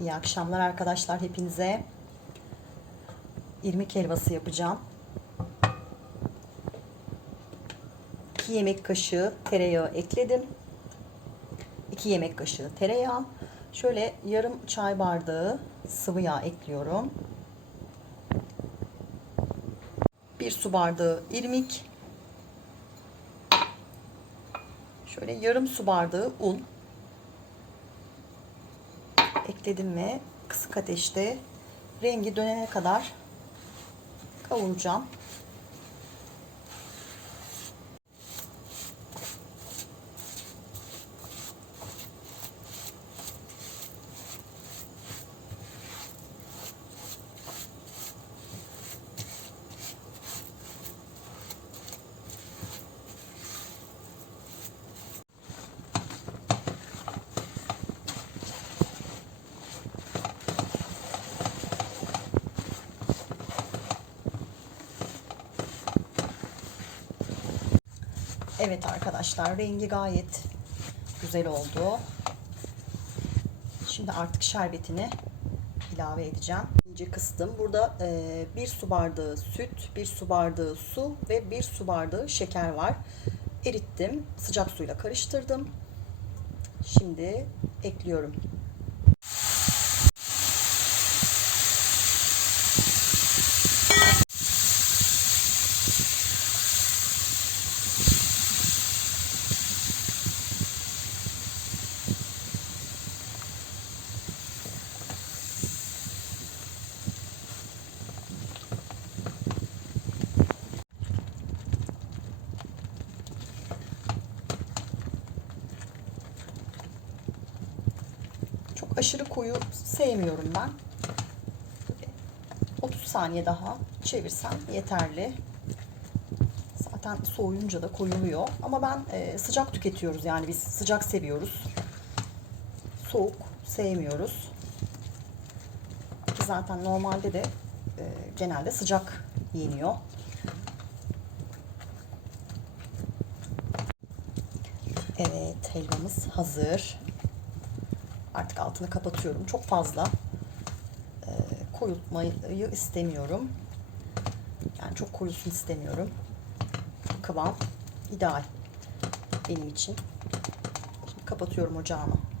İyi akşamlar arkadaşlar hepinize. İrmik helvası yapacağım. 2 yemek kaşığı tereyağı ekledim. 2 yemek kaşığı tereyağı. Şöyle yarım çay bardağı sıvı yağ ekliyorum. 1 su bardağı irmik. Şöyle yarım su bardağı un ekledim ve kısık ateşte rengi dönene kadar kavuracağım. Evet arkadaşlar rengi gayet güzel oldu. Şimdi artık şerbetini ilave edeceğim. İyice kıstım. Burada e, bir su bardağı süt, bir su bardağı su ve bir su bardağı şeker var. Erittim. Sıcak suyla karıştırdım. Şimdi ekliyorum. Çok aşırı koyu sevmiyorum ben. 30 saniye daha çevirsem yeterli. Zaten soğuyunca da koyuluyor. Ama ben e, sıcak tüketiyoruz yani biz sıcak seviyoruz. Soğuk sevmiyoruz. Zaten normalde de e, genelde sıcak yeniyor. Evet helvamız hazır. Artık altını kapatıyorum. Çok fazla e, koyultmayı istemiyorum. Yani çok koyulsun istemiyorum. Kıvam ideal benim için. Şimdi kapatıyorum ocağımı.